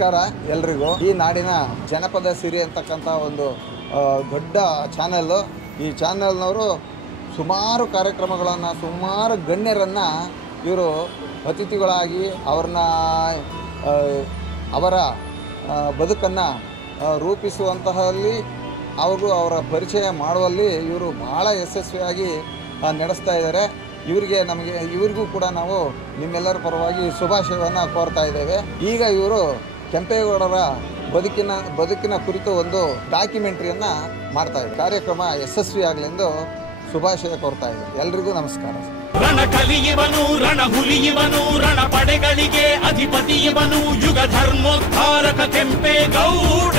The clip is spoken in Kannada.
ನಮಸ್ಕಾರ ಎಲ್ರಿಗೂ. ಈ ನಾಡಿನ ಜನಪದ ಸಿರಿ ಅಂತಕ್ಕಂಥ ಒಂದು ದೊಡ್ಡ ಚಾನೆಲ್. ಈ ಚಾನೆಲ್ನವರು ಸುಮಾರು ಕಾರ್ಯಕ್ರಮಗಳನ್ನು, ಸುಮಾರು ಗಣ್ಯರನ್ನು ಇವರು ಅತಿಥಿಗಳಾಗಿ ಅವರ ಬದುಕನ್ನು ರೂಪಿಸುವಂತಹಲ್ಲಿ ಅವರ ಪರಿಚಯ ಮಾಡುವಲ್ಲಿ ಇವರು ಭಾಳ ಯಶಸ್ವಿಯಾಗಿ ನಡೆಸ್ತಾ ಇದ್ದಾರೆ. ಇವರಿಗೂ ಕೂಡ ನಾವು ನಿಮ್ಮೆಲ್ಲರ ಪರವಾಗಿ ಶುಭಾಶಯವನ್ನು ಕೋರ್ತಾ ಇದ್ದೇವೆ. ಈಗ ಇವರು ಕೆಂಪೇಗೌಡರ ಬದುಕಿನ ಕುರಿತು ಒಂದು ಡಾಕ್ಯುಮೆಂಟ್ರಿಯನ್ನು ಮಾಡ್ತಾ ಇದ್ದಾರೆ. ಕಾರ್ಯಕ್ರಮ ಯಶಸ್ವಿಯಾಗಲೆಂದು ಶುಭಾಶಯ ಕೋರ್ತಾ ಇದ್ದಾರೆ. ಎಲ್ರಿಗೂ ನಮಸ್ಕಾರ. ರಣ ಕಲಿಯುವನು, ರಣ ಹುಲಿಯುವನು, ರಣ ಪಡೆಗಳಿಗೆ ಅಧಿಪತಿಯುವನು, ಯುಗ ಧರ್ಮೋದ್ಧಾರಕ ಕೆಂಪೇಗೌಡ.